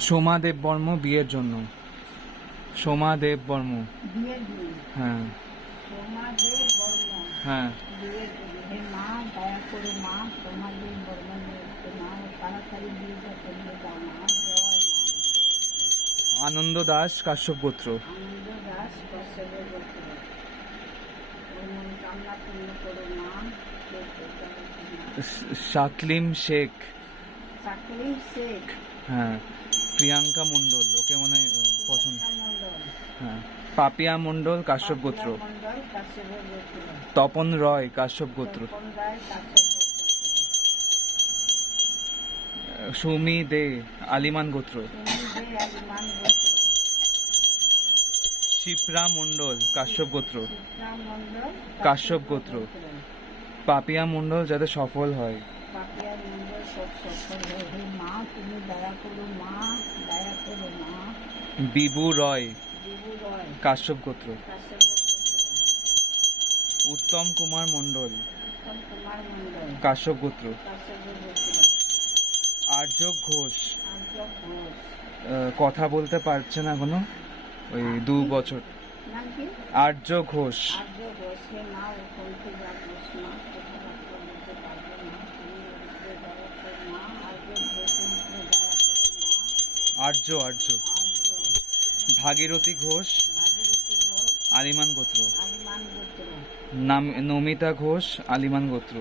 সোমা দেব বর্ম বিয়ের জন্য। সোমা দেব বর্ম? হ্যাঁ। হ্যাঁ আনন্দ দাস কাশ্যপ গোত্র। আনন্দ দাস কশ্যপের গোত্র। ওর কামনা পূর্ণ করো মা। স- শাকলিম শেখ। শেখ। হ্যাঁ। প্রিয়াঙ্কা মণ্ডল ওকে মনে হয়, পছন্দ। হ্যাঁ পাপিয়া মণ্ডল কাশ্যপ গোত্র। তপন রয় কাশ্যপ গোত্র। সুমি দে আলিমান গোত্র। শিপ্রা মণ্ডল কাশ্যপ গোত্র। কাশ্যপ গোত্র। পাপিয়া মণ্ডল যাতে সফল হয়। সব সফল হয়ে। মা তুমি দয়া করো মা দয়া করো মা বিবু রয় বিভু রয় কাশ্যপ গোত্র। উত্তম কুমার মণ্ডল মন্ডল কাশ্যপ গোত্র। আর্য ঘোষ। কথা বলতে পারছে না এখনও ওই দু বছর। আর্য ঘোষ। আর্য। আর্য ভাগীরথী ঘোষ আলিমান গোত্র। নাম নমিতা ঘোষ আলিমান গোত্র।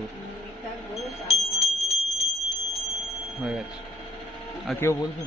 হয়ে গেছে। আর কেউ বলবে?